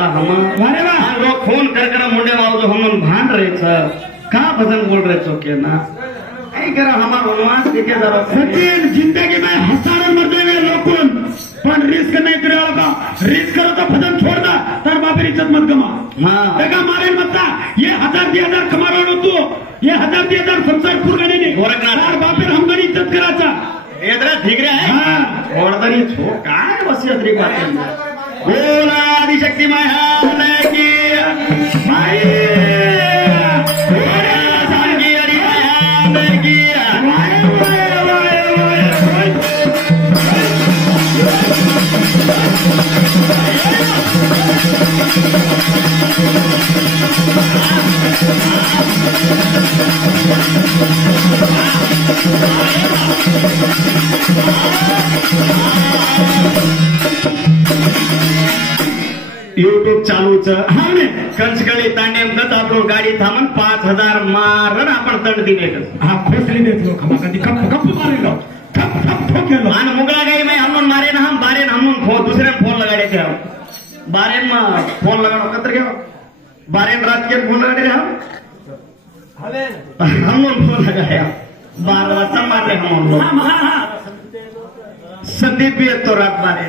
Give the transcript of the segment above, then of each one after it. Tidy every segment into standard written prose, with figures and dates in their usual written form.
रहेछ हम अरे वाह लोग फोन कर मुंडे बाबू जो हम भान रहेछ कहाँ भजन बोल रहे छो के ना कहीं करा हमारा अनुवास देखे जरा सचिन जिंदगी में हजारों मरते हुए लोगों पण रिस्क नहीं करे का रिस्क करो तो भजन छोड़ दा तर बापर इज्जत मत गमा हाँ देखा मारे मत ये 1000-2000 कमा रहा तू ये 1000-2000 संसार पूर्ण नहीं गोरखनाथ बापर हम बड़ी इज्जत कराचा एदरा ठीक रे है हाँ ओरदनी छो काय वसियत री बात बोला आदिशक्ति महान की भाई युट्यूब चालूच हाँ कंचकळी तांडेम गत आपण गाडी थांबून 5000 मारण आपण तंड दिले हा खोसली देत लोक कधी कप कप मारे लो कप कप ठोक लो आणि मुगला गाई में हमन मारे ना हम बारे हमन फोन दूसरे फोन लगाड़े थे हम बारे में फोन लगाड़ो कतर के बारे रात के फोन लगाड़े हमन फोन लगाया 12 बच्चा मारे हम लोग संदीप भी तो रात बारे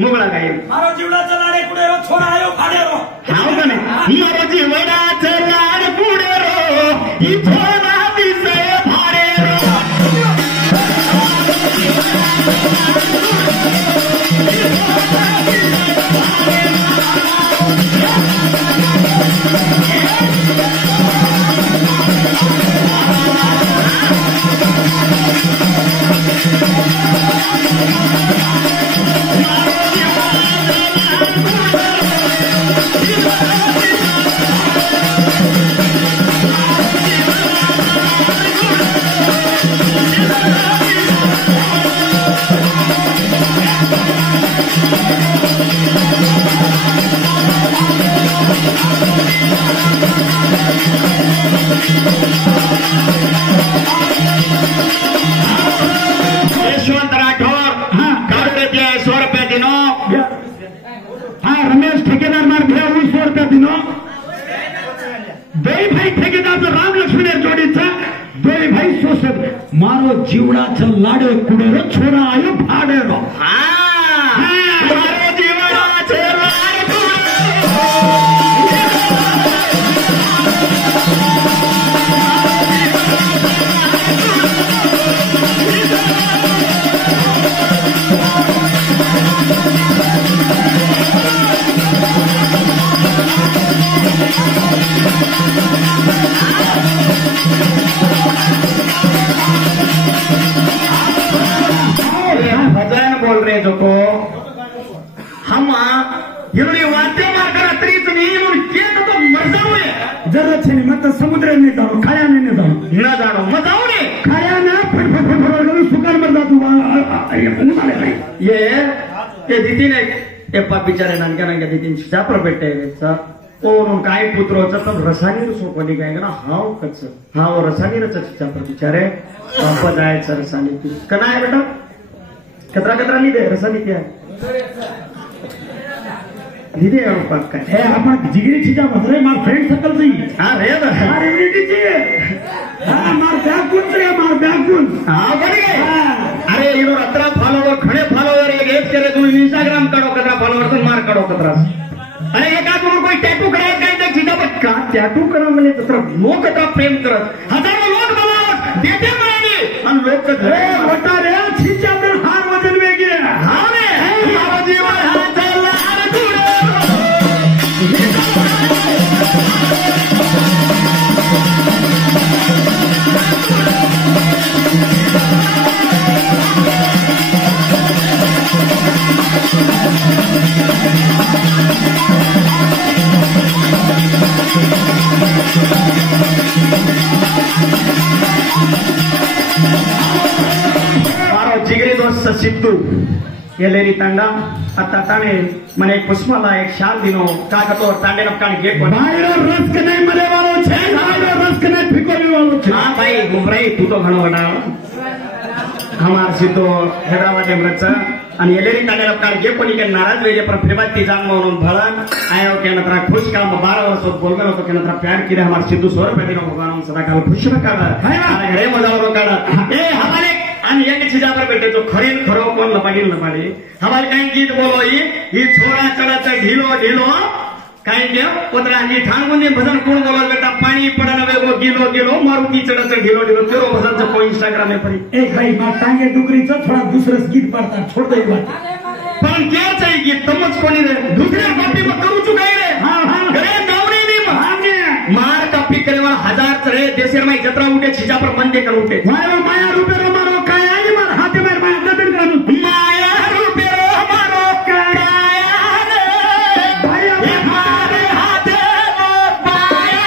मुगला गाई मारो जीवनाचा लाडे कुडे रो छोरा आयो फाडे रो हाव का नाही मारो जीवनाचा लाड कुडे रो ही छोरा दिसे भाडे रो यशवंत राठौर कर देते हैं 100 रुपए दिनों हाँ रमेश ठेकेदार मार भैया 100 रुपया दिनो दोई भाई ठेकेदार राम लक्ष्मण जोडीचा दोई भाई 100 मारो जीवनाचं लाडे कुडेरो छोरा आयो भाडेरो मारो जीवनाचे लाड भजन बोल रहे जो को हम इन्होंने वाद्य मारकर अतिरिक्त नहीं तो मर जाओ जरा छे मत समुद्र ने जाओ खाया ने जाओ न जानो मत आओ ने खाया ना फट सुकार मर जातो ये दीदीने ते बिचारे नानक्या दीदीने शापर भेटते कोण काय पुत्र तर रसायनी सोपली काय ना हाव कच हाव रसायनी रचापर बिचारे पंप जायचं रसायनी कना आहे बेटा कतरा कतरा नहीं दे रसायनी क्या दीदी पक्का है आपण जिगरी चीजा भद्रे मार फ्रेंड सर्कल से हाँ रे अरे दीदी हाँ मार बैकुन से मार बैकुन हाँ बड़ी गए अरे इनो 17 फॉलोवर खड़े फॉलोवर एक करे तुम इंस्टाग्राम करो कतरा फॉलोवर तो मार करो कतरा अरे एका तुम कोई टैटू करायचं काय तर चिता पण का टॅटू करा म्हणजे तसं लोक आता प्रेम करत हजारो लोक मला देते म्हणे आणि लोक मोठा रे छिच्या तर हार वजन वेगळे हा रे मारो जीवन हा चालला मारो जिगरी दोस्त सिद्धू एलेरी तांडा आता ताणे मने पुष्पला एक शाल दिनो कागतो तांडे नपकाने गेट पर बायरो रस के नहीं मरे वालो छे बायरो रस के नहीं फिकोली वालो छे हां भाई गुमराई तू तो घणो वडा हमार सिद्धो हैदराबाद में रचा आणि एलेरी तांडेला काळ जे कोणी काही नाराज वेळे पर फिरबात ती जाण म्हणून भळन आयो के नत्रा खुश काम 12 वर्ष बोलगल होतो के नत्रा प्यार किरे हमार सिद्धू 100 रुपये दिनो भगवान सदा काल खुश रखाला आणि घरे मजावर काढा ए हमारे आणि एक चीजा पर बेटे जो खरीन खरो कोण लपाडील लपाडी हमारे काही गीत बोलो ही छोरा चढाचा ढिलो ढिलो काही देव पोतरा ही ठाणगुंदी भजन कोण बोलो बेटा पाणी पडन वेगो गिलो गिलो मारुती चढाचा ढिलो ढिलो तेरो भजनचं को इंस्टाग्राम में परी एक भाई मा टांगे डुगरीचं थोडा दुसरंच गीत पडतात छोड़ दे बात पण केच आहे गीत तमच कोणी रे दुसऱ्या कॉपी मग करू चुकाय रे घरे गावडी नी मार कॉपी करे 1000 रे देशर में जत्रा उठे छिजा पर बंदे कर उठे माया रुपये रो मारो काय आहे मार हाते मार माया ददन करू माया रुपये रो मारो काय रे भाया मारे हाते रो पाया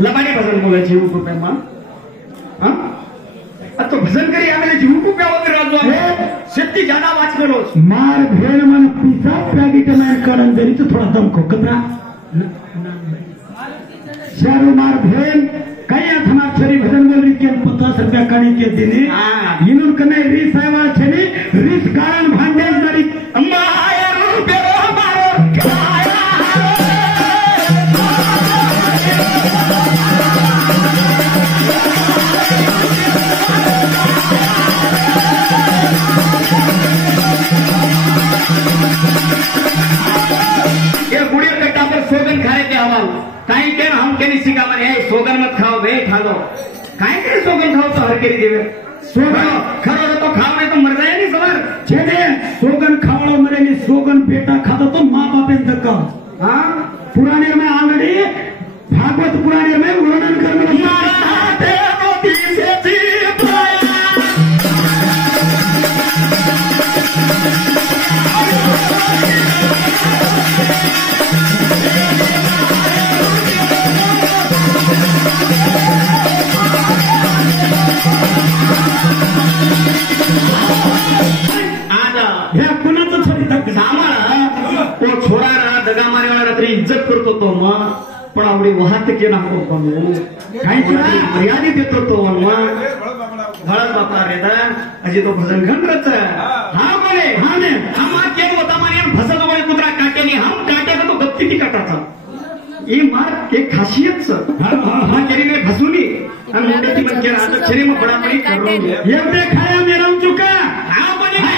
लबाडी भजन बोलायचे यूट्यूब पे मान तो भजन करी आम्हाला यूट्यूब पे वगैरे राजू आहे शेती ज्यादा वाचलेलो मार भेल मन पिसा पॅकेट मार करण जरी तो थोडा दम खोकतरा शारो मार भेल काही अथमा छरी भजन बोल रीत के 50 रुपया कणी के दिने इनुर कने रीस आवा छनी रीस कारण भांडे जरी माया रुपये मारो काया ये गुड़िया कट्टा पर सोगन खाए के हवाल काई के हम के नहीं सिखा मारे सोगन मत खाओ वे खा लो काई के सोगन खाओ तो हर के देवे सोगन खरो तो खाओ नहीं तो मर जाए नहीं सवर छेडे सोगन खावळो मरे नि सोगन बेटा खाता तो माँ बाप धक्का हाँ पुराने में ऑलरेडी भागवत पुराने में वर्णन करने छोरा दगा मारेवाला रात्री इज्जत करतो तो मग पण आवडी वाहतुकी नको बनवू काही मर्यादित येतो तो मग हळद बापा रे अजी तो भजन घंटच हा बोले हा ने हम केलं होता माने भसत बोले कुत्रा काट्याने हम काट्या तो गप्ती ती काटाचा ही मार एक खासियत हा केरीने भसुनी आणि मोठ्याची म्हणजे आता छरी मग बडापडी करून एवढे खाया मेरा चुका हा बोले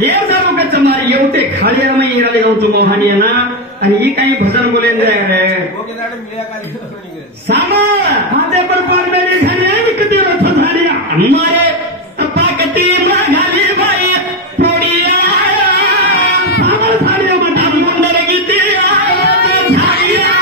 हे जरूर कच्च मार एवढे खाळ्या मग येराले जाऊ चुको हानी ना आणि ही काही भजन बोले सामा हाते पर पाडलेली झाली किती रथ झाल्या मारे पाकती घाली बाई पोडिया सामर झाली मटा मुंडर गीती झाडिया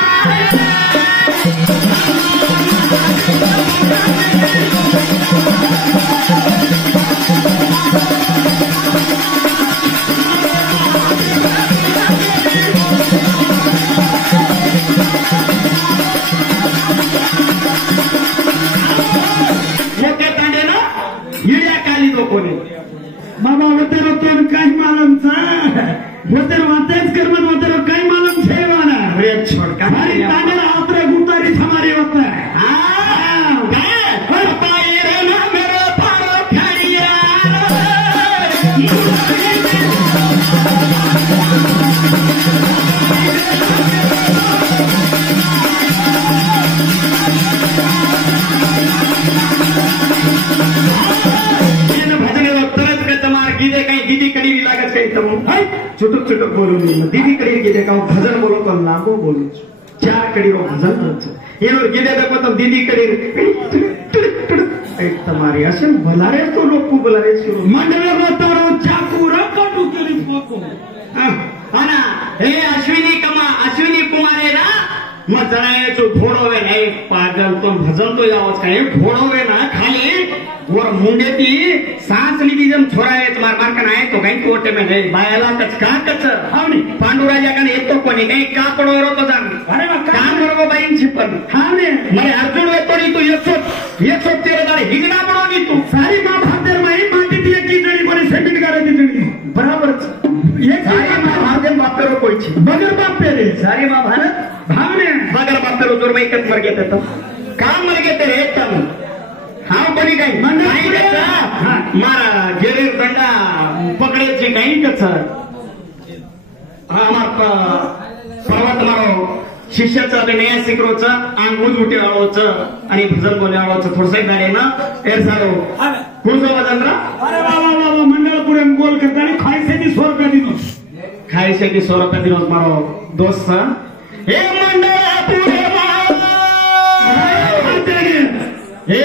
बाबा होते रोकेन काही मालमचा होते वातेच कर्मन होते रो काही मालम छे वाला रे छोड़ का हमारी तांडे आत्रे गुतारी हमारे होते दीदी कड़ी लागत काही छुटुक छुटुक बोलून दीदी कड़ी गिदे का भजन बोलो तो लांबो बोलू 4 कड़ी रो भजन ಏನೋ ಗಿದೆ देखो दीदी कड़ी तुम्हारी असे भलारे तो लोक भलारे मंडळ होतारो चाकू रकटू केली फोको हाना हे अश्विनी कुमारे ना मग जणायचो थोडो वेळ पागल तो भजन तो आवाज काय फोडवे ना खाली वर मुंडे ती सांस ली जम छोरायच मार का नाही तो काही कोटे में गई बायाला कच का कच हावनी पांडुराजा का येतो कोणी काही का पडवर होतो जाण अरे वा का बरोबर बाईन छिपन हावने मरे अर्जुन वेतोडी तू 113 दाडे हिगना बनवली तू सारी माँ भादर माई माटी ती की जणी कोणी सेमिट करायची जणी बराबर एक सारी माँ भादर बापेरो कोई छी बगर बाप पेरे सारी माँ भारत भावने बगर बापेरो जोर में कत मर गए थे तो काम मर गए थे तम हाँ बनी काही मारा जेरीर दंडा पकडायची काही कच हा पर्वत मारो शिष्याचं नया शिकरोच अंगूज उठे आळोच आणि भजन बोले आळोच थोडस गाडी ना एर सारो कुणचं वजन रा अरे वा वा वा वा मंडळ पुढे गोल करता आणि खायचे ती 100 रुपये दिनो खायचे की 100 रुपये दिनो मारो दोस्त हे मंडळ पुढे हे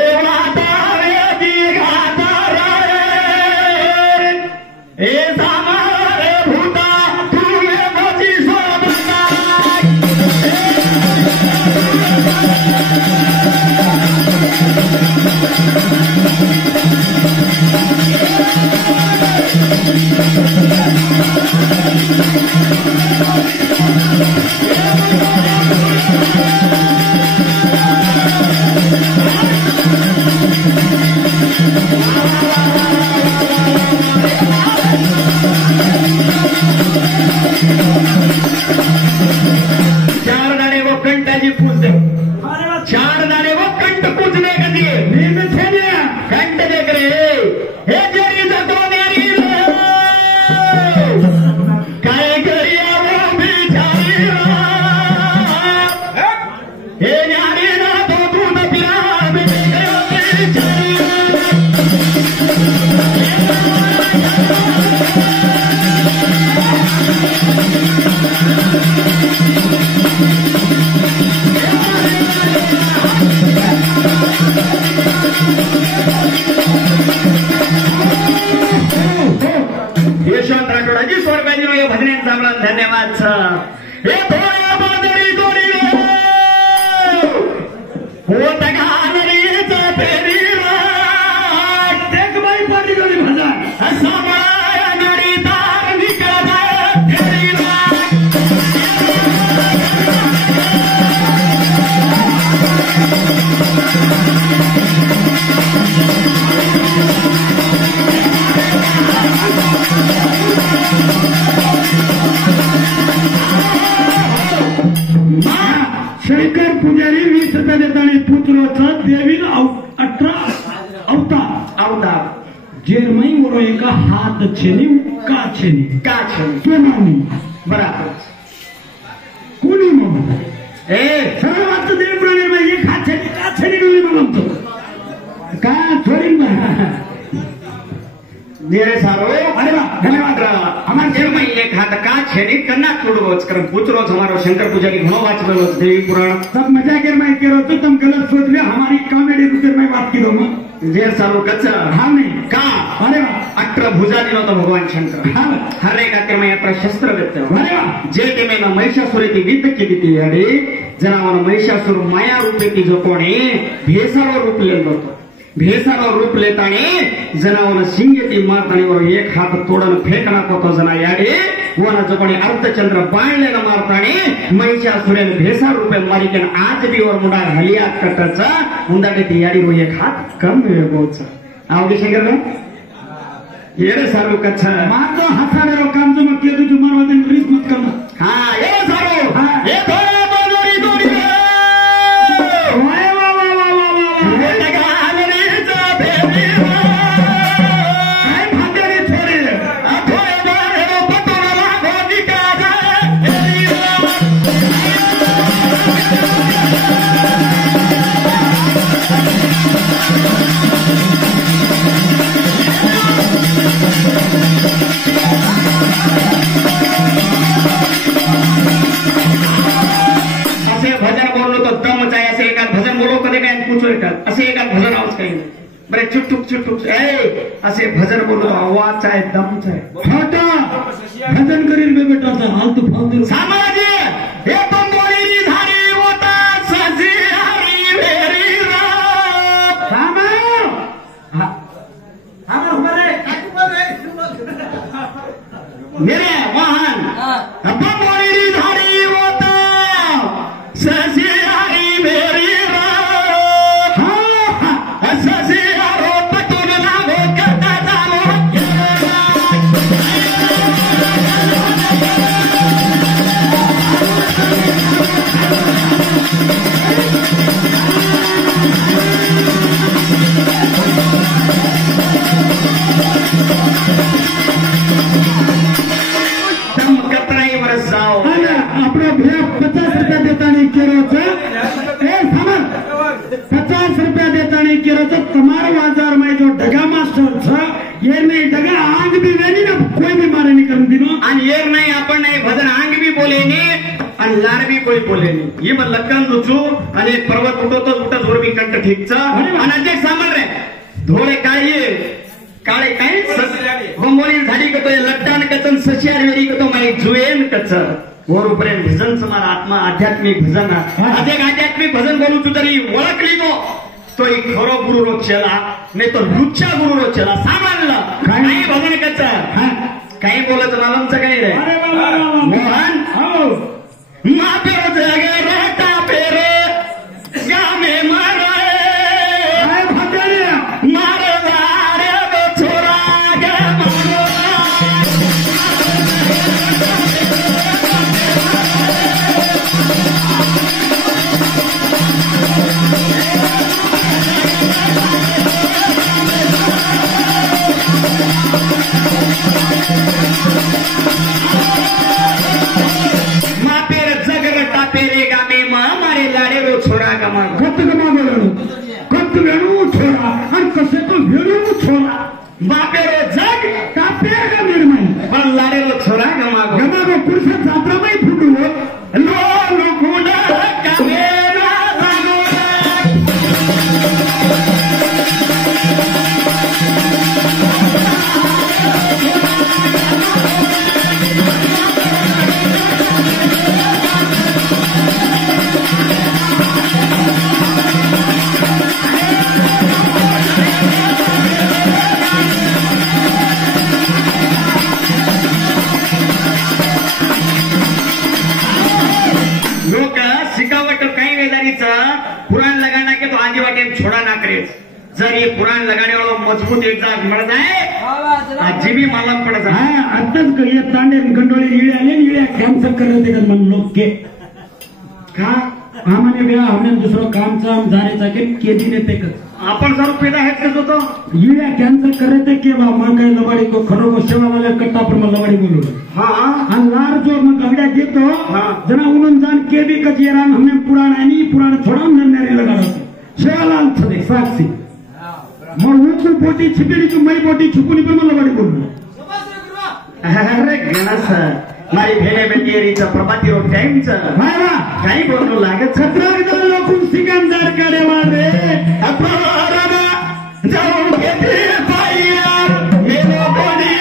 यशवंत राठोडाजी 100 रुपये भजन्यांचा आपला धन्यवाद हे थोड्या बाजरी दोडी होत घालरीचा फेरी एक बाई पाणी दोडी भजन समाया गाडी तार निकला शंकर पुजारी 20 रुपये देताना पुत्रोचा देवील 18 अवतार जेरमई वरो एका हात छेनी का छेनी तो नावनी बराबर कोणी मग सरळ वाटतं देव प्राणी एक हात छेनी का छेनी डोली म्हणतो का थोडी मेरे सारो अरे वाह धन्यवाद हमारे जेल में एक हाथ का छेड़ी कन्ना तोड़वोच कर पुत्रो हमारो शंकर पुजारी घणो वाचवेलो देवी पुराण सब मजा कर मैं करो तो तुम गलत सोच लिया हमारी कॉमेडी रूप में बात की दो मैं जेर सारो कच्चा हाँ नहीं का अरे वाह 18 भुजा दिनो तो भगवान शंकर हाँ हर एक आकर में अपना शस्त्र देते हो अरे वाह जे के में महिषासुर की विद्ध की दी अरे जनावर महिषासुर माया रूपे की जो कोणी भेसारो रूप लेतो भेसारो रूप लेताने जनावर शिंगेती मारताने एक हात तोडन फेकना तो जना याडे वना जो कोणी अर्धचंद्र बाळलेन मारताने महिषासुरेन भेसा रूपे मारिकेन आज भी और मुंडा हलिया कटचा मुंडाके ती याडी वो एक हात कम वेगोचा आवगे शंकर में येरे सारू कच्चा मातो हसारे रो काम जो मत के तू मारवा दिन रिस्क मत करना हां ये सारू हाँ। ये थोड़ा बोलोरी दोरी वाह वाह वाह वाह वाह वो लगा हलरी चा बेबी काय भांगरी थोडी थोड़े बारे वो पतोरा लागो दिका जा असे भजन बोललो तो दमच आहे असे एका भजन बोलो कधी काय पूछो येतात असे एका भजन आवाज काही नाही बरे चुटुक चुटुक असे भजन बोललो आवाज आहे दमच आहे हटा भजन करील बे बेटा फालतू फालतू सामाजी हे पण बोली धारी होता सजी हरी वेरी रा मेरे वाहन मोरी धारी होता ससियारी मेरी ससियारो पटून लागो करता जालो अपना भैया 50 रुपया देता नहीं केरोचं 50 रुपया देता नहीं केरोचं तुम्हारा बाजार में जो डगा मास्टर था ये नहीं डगा आंग भी नहीं ना कोई भी मारे नहीं कर दिनो आणि एक नाही आपण नाही भजन आंग भी बोले नहीं आणि लाड भी कोई बोले नहीं ये मग लक्कन लुचू आणि पर्वत उठवतो उठत जोर मी कंठ ठीकचा आणि ते सामान रे धोळे काळे काय बंबोली झाडी कतो लट्टान कचन सशियार वेरी कतो माई जुएन कच वरपर्यंत भजन समार आत्मा आध्यात्मिक भजन आध्यात्मिक भजन बोलू तू तरी ओळखली तो एक खरो गुरु रो चला नाही तो लुच्चा गुरु रो चला सामानला काही भजन कच काही बोलत मालमचं काही रे मोहन मापे जगे रहता पेरे गामे मारे कत वेणू छोरा आणि कसे तो वेणू छोरा बापेरो जग टापेगा निर्माण पण लाडेरो छोरा गमागो पुरुष जात्राबाई फुटू लो लुकुडा कामेरा पुराण लगाना के तो आजी वाटे छोड़ा ना करे जर ये पुराण लगाने वाला मजबूत एक जाग मिळ जाए आजी भी मालूम पड़ जाए आताच ये तांडे गंडोळी इळे आले इळे कॅन्सल करते का मन लोग के का आम्हाने वेळा आम्ही दुसरं कामचा जारेचा के दिने ते आपण जर पेदा आहेत कसं होतो इळे कॅन्सल करते के बा मग काय लवाडी को खरो को सेवा वाले कट्टा पर मग लवाडी बोलू हाँ लार जो मग गवड्या देतो जना उन्होंने जान के भी कचियरान हमें पुराण थोड़ा नन्नारी लगा रहा सेवालाल छदे साक्षी मग उनको बोटी छिपड़ी जो मई बोटी छुपुनी पर मग लवाडी बोलू अरे गणस मारी भेने बेटीरीचा प्रभाती रो टाइमचा काही बोलू लागत छत्रागदल लोकून सिकंदर करे वाले अपरारा जाऊ घेते पायार मेरो कोणी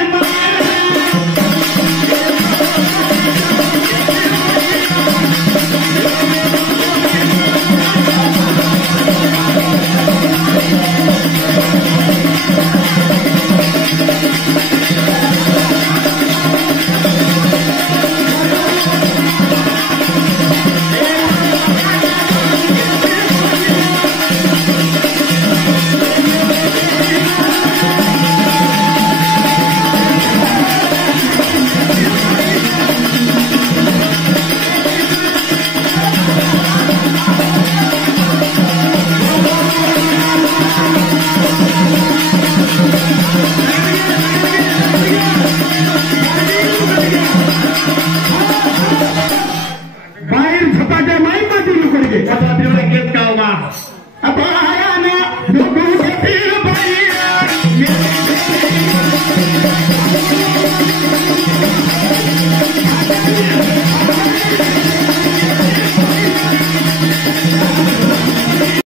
बाहेर झपाट्या माई माती लुकडे घेत का